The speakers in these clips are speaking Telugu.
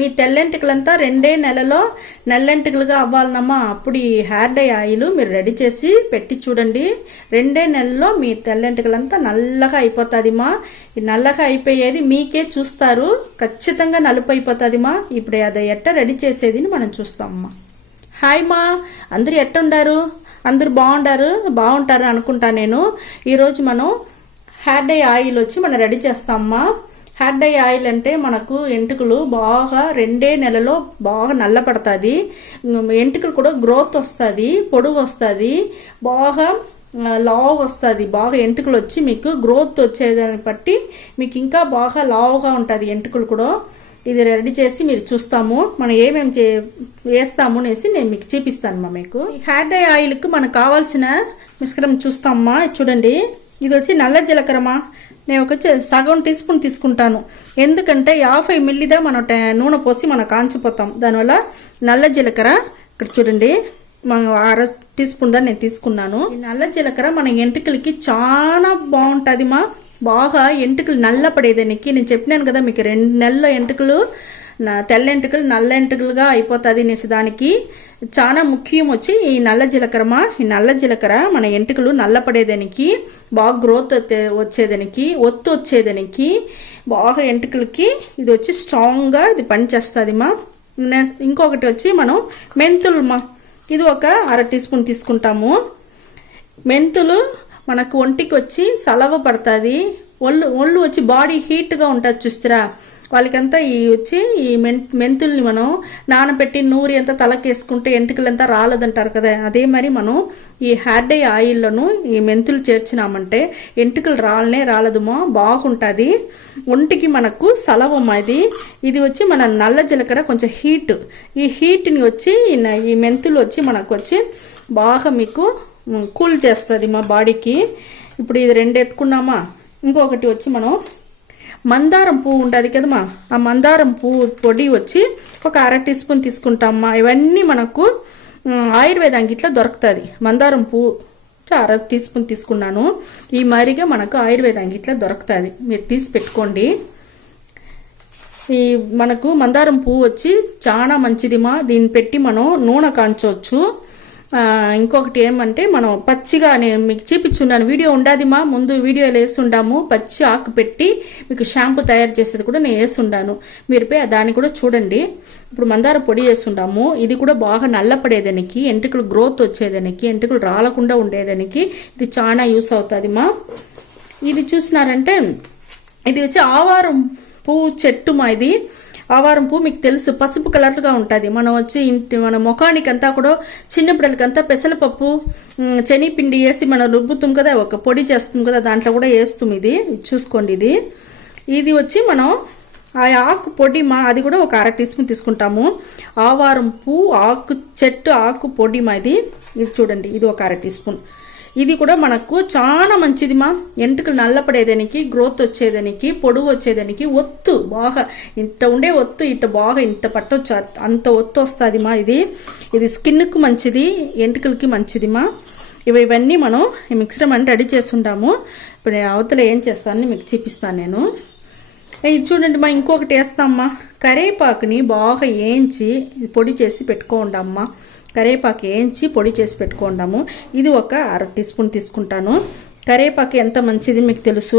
మీ తెల్లంటికలంతా రెండే నెలలో నల్లంటికలుగా అవ్వాలనమ్మా అప్పుడు ఈ హెయిర్ డై ఆయిల్ మీరు రెడీ చేసి పెట్టి చూడండి. రెండే నెలలో మీ తెల్లంటికలంతా నల్లగా అయిపోతుందిమా. ఈ నల్లగా అయిపోయేది మీకే చూస్తారు. ఖచ్చితంగా నలుపు అయిపోతుందిమా. ఇప్పుడు అది ఎట్ట రెడీ చేసేది మనం చూస్తామమ్మా. హాయ్ మా. అందరూ ఎట్టుండారు? అందరూ బాగుండారు? బాగుంటారు అనుకుంటా నేను. ఈరోజు మనం హెయిర్ డై ఆయిల్ వచ్చి మనం రెడీ చేస్తామమ్మా. హెయిర్ ఆయిల్ అంటే మనకు ఎంటుకలు బాగా రెండే నెలలో బాగా నల్లపడుతుంది. ఎంటుకలు కూడా గ్రోత్ వస్తుంది పొడుగు వస్తుంది బాగా లావ్ లావు వస్తుంది. బాగా ఎంటుకలు వచ్చి మీకు గ్రోత్ వచ్చేదాన్ని బట్టి మీకు ఇంకా బాగా లావుగా ఉంటుంది ఎంటుకలు కూడా. ఇది రెడీ చేసి మీరు చూస్తాము. మనం ఏమేమి చే వేస్తాము అనేసి నేను మీకు చూపిస్తానమ్మా మీకు. హెయిర్ డై ఆయిల్కి మనకు కావాల్సిన మిశ్రమం చూస్తామమ్మా చూడండి. ఇది వచ్చి నల్ల జీలకర్రమా నేను ఒక చి- సగం టీ స్పూన్ తీసుకుంటాను. ఎందుకంటే యాభై మిల్లీదా మనం నూనె పోసి మనం కాంచిపోతాం. దానివల్ల నల్ల జీలకర్ర ఇక్కడ చూడండి మనం అర టీ స్పూన్ దా నేను తీసుకున్నాను. నల్ల జీలకర్ర మన ఎంటుకలకి చాలా బాగుంటుంది మా. బాగా ఎంటుకలు నల్ల పడేదానికి నేను చెప్పినాను కదా మీకు రెండు నెలల ఎంటుకలు తెల్లెంటుకలు తెల్ల నల్ల అయిపోతుంది అనేసి దానికి చాలా ముఖ్యం వచ్చి ఈ నల్ల జీలకర్రమా ఈ నల్ల జీలకర్ర మన ఎంటుకలు నల్లపడేదానికి బాగా గ్రోత్ వచ్చే- వచ్చేదానికి ఒత్తు వచ్చేదానికి బాగా ఎంటుకలకి ఇది వచ్చి స్ట్రాంగ్గా ఇది పనిచేస్తుంది మా. ఇంకొకటి వచ్చి మనం మెంతులు మా. ఇది ఒక అర టీ స్పూన్ తీసుకుంటాము. మెంతులు మనకు ఒంటికి వచ్చి సలవ పడుతుంది. ఒళ్ళు ఒళ్ళు వచ్చి బాడీ హీట్గా ఉంటుంది చూస్తారా? వాళ్ళకంతా ఈ వచ్చి ఈ మెన్ మెంతుల్ని మనం నానబెట్టి నూరి అంతా తలకేసుకుంటే ఎంటుకలంతా రాలదంటారు కదా. అదే మరి మనం ఈ హెయిర్ డై ఆయిల్లోను ఈ మెంతులు చేర్చినామంటే ఎంటుకలు రాలనే రాలదుమో? బాగుంటుంది. ఒంటికి మనకు సలవం అది. ఇది వచ్చి మన నల్ల జీలకర్ర కొంచెం హీట్. ఈ హీట్ని వచ్చి ఈ మెంతులు వచ్చి మనకు వచ్చి బాగా మీకు కూల్ చేస్తుంది మా బాడీకి. ఇప్పుడు ఇది రెండు ఎత్తుకున్నామా? ఇంకొకటి వచ్చి మనం మందారం పువ్వు ఉంటుంది కదమ్మా. ఆ మందారం పువ్వు పొడి వచ్చి ఒక అర టీ స్పూన్ తీసుకుంటామమ్మా. ఇవన్నీ మనకు ఆయుర్వేదానికి ఇట్లా దొరుకుతుంది. మందారం పువ్వు అర టీ స్పూన్ తీసుకున్నాను. ఈ మాదిరిగా మనకు ఆయుర్వేదానికి ఇట్లా దొరుకుతుంది. మీరు తీసి పెట్టుకోండి. ఈ మనకు మందారం పువ్వు వచ్చి చాలా మంచిదిమా. దీన్ని పెట్టి మనం నూనె కాంచవచ్చు. ఇంకొకటి ఏమంటే మనం పచ్చిగా నేను మీకు చూపించున్నాను. వీడియో ఉండాదిమా? ముందు వీడియోలో వేసుండాము. పచ్చి ఆకు పెట్టి మీకు షాంపూ తయారు చేసేది కూడా నేను వేసుండాను. మీరు పోయి దాన్ని కూడా చూడండి. ఇప్పుడు మందార పొడి వేసుండాము. ఇది కూడా బాగా నల్లపడేదానికి ఎంటుకలు గ్రోత్ వచ్చేదానికి ఎంటుకలు రాలకుండా ఉండేదానికి ఇది చాలా యూస్ అవుతుందిమా? ఇది చూసినారంటే ఇది వచ్చి ఆవారం పువ్వు చెట్టు మా ఇది? ఆవారం పువ్వు మీకు తెలుసు పసుపు కలర్గా ఉంటుంది. మనం వచ్చి ఇంటి మన ముఖానికి అంతా కూడా చిన్న పిల్లలకంతా పెసరపప్పు శనిపిండి వేసి మనం రుబ్బుతాం కదా ఒక పొడి చేస్తాం కదా దాంట్లో కూడా వేస్తాం ఇది. ఇది చూసుకోండి ఇది. ఇది వచ్చి మనం ఆ ఆకు పొడి మా అది కూడా ఒక అర టీ స్పూన్ తీసుకుంటాము. ఆవారం పువ్వు ఆకు చెట్టు ఆకు పొడి మా ఇది ఇది చూడండి ఇది ఒక అర టీ స్పూన్. ఇది కూడా మనకు చాలా మంచిది మా. ఎంటుకలు నల్లపడేదానికి గ్రోత్ వచ్చేదానికి పొడుగు వచ్చేదానికి ఒత్తు బాగా. ఇంత ఉండే ఒత్తు ఇట్ట బాగా ఇంత పట్టొచ్చు అంత ఒత్తు వస్తుంది మా. ఇది ఇది స్కిన్కు మంచిది ఎంటుకలకి మంచిది మా. ఇవి ఇవన్నీ మనం మిక్సర్ మనం రెడీ చేసి ఇప్పుడు నేను అవతల ఏం చేస్తానని మీకు చూపిస్తాను నేను. ఇది చూడండి మా. ఇంకొకటి వేస్తామ్మా కరేపాకుని బాగా వేయించి పొడి చేసి పెట్టుకోండమ్మా కరేపాకు వేయించి పొడి చేసి పెట్టుకుంటాము ఇది ఒక అర టీ స్పూన్ తీసుకుంటాను. కరేపాకు ఎంత మంచిది మీకు తెలుసు?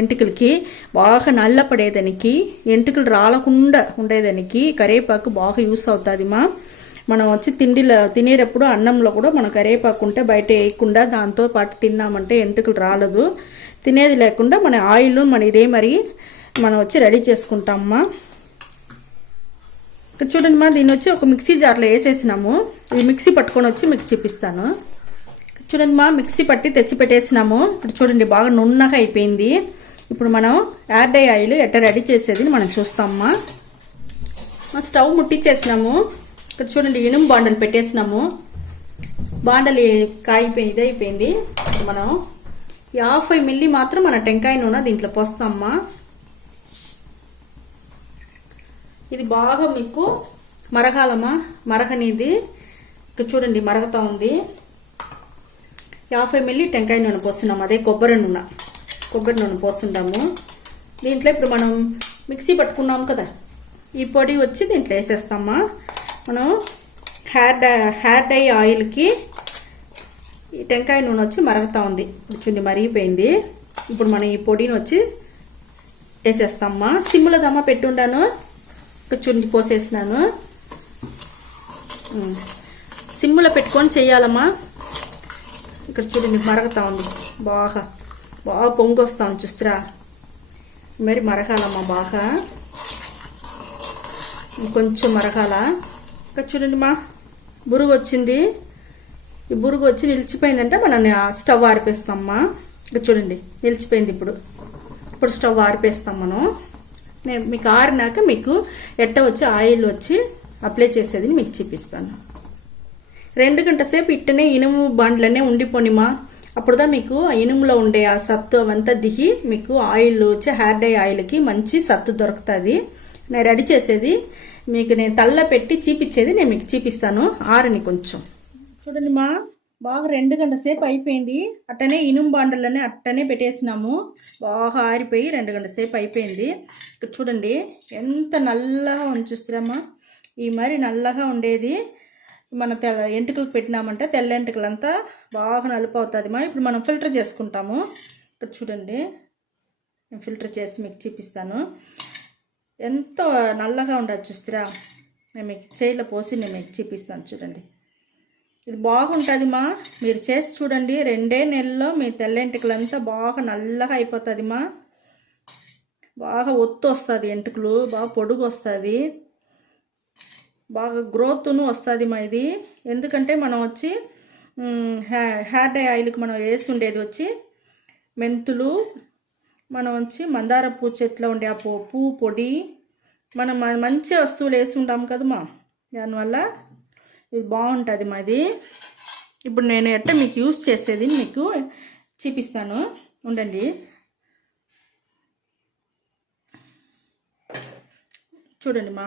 ఎంటికలకి బాగా బాగా నల్లపడేదానికి ఎంటికలు రాలకుండా ఉండేదానికి కరేపాకు బాగా యూస్ అవుతుంది మా. మనం వచ్చి తిండిలో తినేటప్పుడు అన్నంలో కూడా మనం కరేపాకు ఉంటే బయట వేయకుండా దాంతో పాటు తిన్నామంటే ఎంటుకలు రాలదు. తినేది లేకుండా మన ఆయిల్ మన ఇదే మరి మనం వచ్చి రెడీ చేసుకుంటామమ్మా ఇక్కడ చూడండి మా దీన్ని వచ్చి ఒక మిక్సీ జార్లో వేసేసినాము. ఇది మిక్సీ పట్టుకొని వచ్చి మీకు చూపిస్తాను. చూడండి మా మిక్సీ పట్టి తెచ్చి పెట్టేసినాము. ఇక్కడ చూడండి బాగా నున్నగా అయిపోయింది. ఇప్పుడు మనం ఎయిర్ ఆయిల్ ఎట్ట రెడీ చేసేది మనం చూస్తామమ్మా మా. స్టవ్ ముట్టించేసినాము ఇక్కడ చూడండి ఇనుము బాండలు పెట్టేసినాము. బాండలి కాయిపోయి ఇది అయిపోయింది మనం యాభై మిల్లీ మాత్రం మన టెంకాయ నూనె దీంట్లో పోస్తామమ్మా ఇది బాగా మీకు మరగాలమా మరగనిది. ఇక్కడ చూడండి మరగతా ఉంది. యాభై మిల్లీ టెంకాయ నూనె పోస్తున్నాము. అదే కొబ్బరి నూనె. కొబ్బరి నూనె పోస్తుంటాము. దీంట్లో ఇప్పుడు మనం మిక్సీ పట్టుకున్నాం కదా. ఈ పొడి వచ్చి దీంట్లో వేసేస్తామా? మనం హెయిర్ డై హెయిర్ డై ఆయిల్కి ఈ టెంకాయ నూనె వచ్చి మరగతా ఉంది. ఇప్పుడు చూడండి మరిగిపోయింది. ఇప్పుడు మనం ఈ పొడిని వచ్చి వేసేస్తామా? సిమ్లో దమ్మ పెట్టుండాను ఇప్పుడు చూడండి పోసేసినాను సిమ్లో పెట్టుకొని చెయ్యాలమ్మా. ఇక్కడ చూడండి మరగతా ఉంది. బాగా బాగా పొంగి వస్తా ఉంది చూస్తారా. మరి మరగాలమ్మా బాగా. ఇంకొంచెం మరగాల. ఇక్కడ చూడండి మా బురుగు వచ్చింది. ఈ బురుగు వచ్చి నిలిచిపోయిందంటే మనం స్టవ్ ఆరిపేస్తామమ్మా. ఇక్కడ చూడండి నిలిచిపోయింది ఇప్పుడు. ఇప్పుడు స్టవ్ ఆరిపేస్తాం మనం. నేను మీకు ఆరినాక మీకు ఎట్ట వచ్చి ఆయిల్ వచ్చి అప్లై చేసేది మీకు చూపిస్తాను. రెండు గంట సేపు ఇట్టనే ఇనుము బండ్లనే ఉండిపోనిమా? అప్పుడుదా మీకు ఆ ఇనుములో ఉండే ఆ సత్తు అవంతా దిగి మీకు ఆయిల్ వచ్చి హెయిర్ డై ఆయిల్కి మంచి సత్తు దొరుకుతుంది. నేను రెడీ చేసేది మీకు నేను తల్ల పెట్టి చీపిచ్చేది నేను మీకు చూపిస్తాను. ఆరని కొంచెం. చూడండి మా. బాగా రెండు గంటల సేపు అయిపోయింది. అట్టనే ఇనుము బాండలనే అట్టనే పెట్టేసినాము. బాగా ఆరిపోయి రెండు గంటల సేపు అయిపోయింది. ఇక్కడ చూడండి ఎంత నల్లగా ఉంచుస్తారమ్మా ఈ మరి నల్లగా ఉండేది. మన తెల్ల ఎంటుకలకు పెట్టినామంటే తెల్ల ఎంటుకలంతా బాగా నలుపు అవుతుంది మా. ఇప్పుడు మనం ఫిల్టర్ చేసుకుంటాము. ఇక్కడ చూడండి నేను ఫిల్టర్ చేసి మీకు చూపిస్తాను. ఎంత నల్లగా ఉండదు చూస్తారా నేను మీకు చేయిలో పోసి నేను మీకు చూపిస్తాను చూడండి. ఇది బాగుంటుంది మా మీరు చేసి చూడండి. రెండే నెలల్లో మీ తెల్లెంటుకలంతా బాగా నల్లగా అయిపోతుంది మా బాగా ఒత్తు వస్తుంది ఎంటుకలు బాగా పొడుగు వస్తుంది బాగా గ్రోత్ను వస్తుంది మా ఇది? ఎందుకంటే మనం వచ్చి హెయిర్ డై ఆయిల్కి మనం వేసి ఉండేది వచ్చి మెంతులు మనం వచ్చి మందార పూ చెట్లో ఉండే ఆ పూ- పువ్వు పొడి మనం మంచి వస్తువులు వేసి ఉంటాం కదమ్మా. దానివల్ల ఇది బాగుంటుంది మాది. ఇప్పుడు నేను ఎట్ట మీకు యూస్ చేసేది మీకు చూపిస్తాను. ఉండండి. చూడండి మా.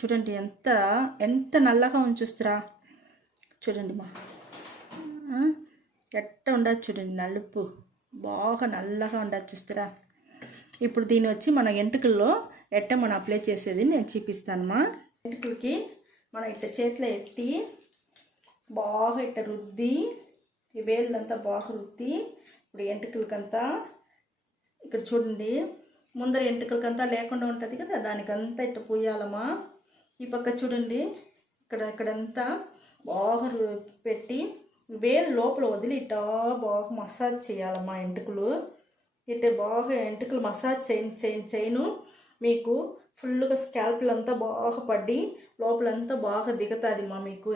చూడండి ఎంత ఎంత నల్లగా ఉంచుస్తారా చూడండి మా. ఎట్ట ఉండదు చూడండి నలుపు. బాగా నల్లగా ఉండదు చూస్తారా? ఇప్పుడు దీని వచ్చి మన ఎంటుకల్లో ఎట్ట మనం అప్లై చేసేది నేను చూపిస్తానమ్మా. ఎంటుకలకి మనం ఇట్ట చేతిలో ఎత్తి బాగా ఇట్ట రుద్ది ఈ వేళ్ళంతా బాగా రుద్ది ఇప్పుడు ఎంటుకలకంతా ఇక్కడ చూడండి ముందర ఎంటుకలకంతా లేకుండా ఉంటుంది కదా దానికంతా ఇట్ట పూయాలమ్మా. ఈ పక్క చూడండి ఇక్కడ ఇక్కడంతా బాగా పెట్టి వేలు లోపల వదిలి ఇట్టా బాగా మసాజ్ చేయాలమ్మా ఎంటుకలు. ఇట్టే బాగా ఎంటుకలు మసాజ్ చేయి చేయి చేయను. మీకు ఫుల్గా స్కాల్ప్లు అంతా బాగా పడి లోపలంతా బాగా దిగుతుంది మా మీకు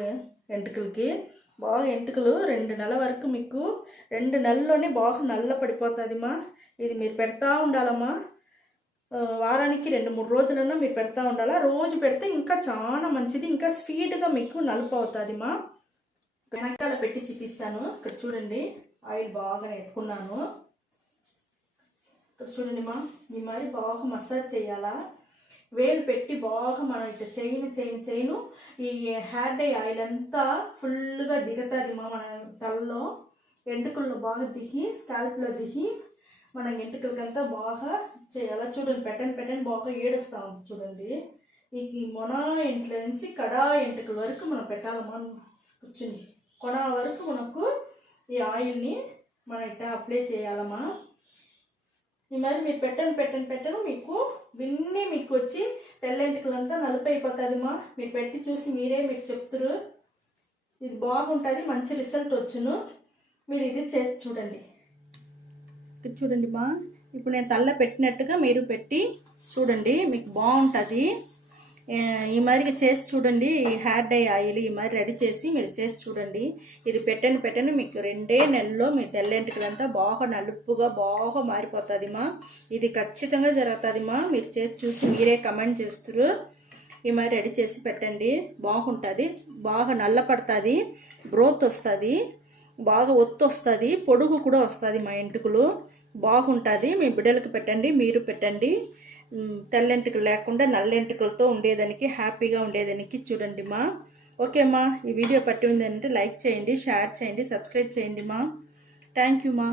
ఎంటుకలకి. బాగా ఎంటుకలు రెండు నెలల వరకు మీకు రెండు నెలల్లోనే బాగా నల్ల పడిపోతుంది మా ఇది మీరు పెడతా ఉండాలమ్మా. వారానికి రెండు మూడు రోజులన్నా మీరు పెడతా ఉండాలా. రోజు పెడితే ఇంకా చాలా మంచిది. ఇంకా స్పీడ్గా మీకు నలుపు అవుతుంది మా వెనకాల పెట్టి చూపిస్తాను. ఇక్కడ చూడండి ఆయిల్ బాగా ఎత్తుకున్నాను. ఇక్కడ చూడండి మా ఈ మరి బాగా మసాజ్ చేయాలా? వేలు పెట్టి బాగా మనం ఇట్లా చైన్ చైన్ చైన్ ఈ హెయిర్ డై ఆయిల్ అంతా ఫుల్గా దిగుతుంది మా మన తలలో. ఎంటుకల్లో బాగా దిగి స్కాల్ప్లో దిగి మన ఎంటుకలకంతా బాగా చేయాలా? చూడండి పెట్టండి పెట్టండి బాగా ఏడుస్తూ ఉంది చూడండి. ఈ మొన ఇంట్లో నుంచి కడా ఎంటుకల వరకు మనం పెట్టాలమ్మా కూర్చుని. కొన వరకు మనకు ఈ ఆయిల్ని మనం ఇట్లా అప్లై చేయాలమ్మా. ఈ మరి మీరు పెట్టను పెట్టను పెట్టను మీకు విన్ని మీకు వచ్చి తెల్లెంటుకలంతా నలుపు అయిపోతుందిమా మీరు పెట్టి చూసి మీరే మీకు చెప్తురు. ఇది బాగుంటుంది మంచి రిజల్ట్ వచ్చును. మీరు ఇది చేసి చూడండి. ఇక్కడ చూడండి మా ఇప్పుడు నేను తల్ల పెట్టినట్టుగా మీరు పెట్టి చూడండి మీకు బాగుంటుంది. ఈ మాదిరిగా చేసి చూడండి. హెయిర్ డై ఆయిల్ ఈ మాదిరి రెడీ చేసి మీరు చేసి చూడండి. ఇది పెట్టని పెట్టని మీకు రెండే నెలల్లో మీ తెల్లెంటుకలంతా బాగా నలుపుగా బాగా మారిపోతుందిమా. ఇది ఖచ్చితంగా జరుగుతుందిమా. మీరు చేసి చూసి మీరే కమెంట్ చేస్తారు. ఈ మాదిరి రెడీ చేసి పెట్టండి. బాగుంటుంది. బాగా నల్ల పడుతుంది గ్రోత్ వస్తుంది. బాగా ఒత్తు వస్తుంది. పొడుగు కూడా వస్తుంది మా ఇంటికులు బాగుంటుంది. మీ బిడ్డలకు పెట్టండి. మీరు పెట్టండి. తెల్లెంటుకలు లేకుండా నల్లెంటుకలతో ఉండేదానికి హ్యాపీగా ఉండేదానికి చూడండి మా. ఓకే మా ఈ వీడియో పట్టి ఉందంటే లైక్ చేయండి షేర్ చేయండి సబ్స్క్రైబ్ చేయండి మా. థ్యాంక్ యూ మా.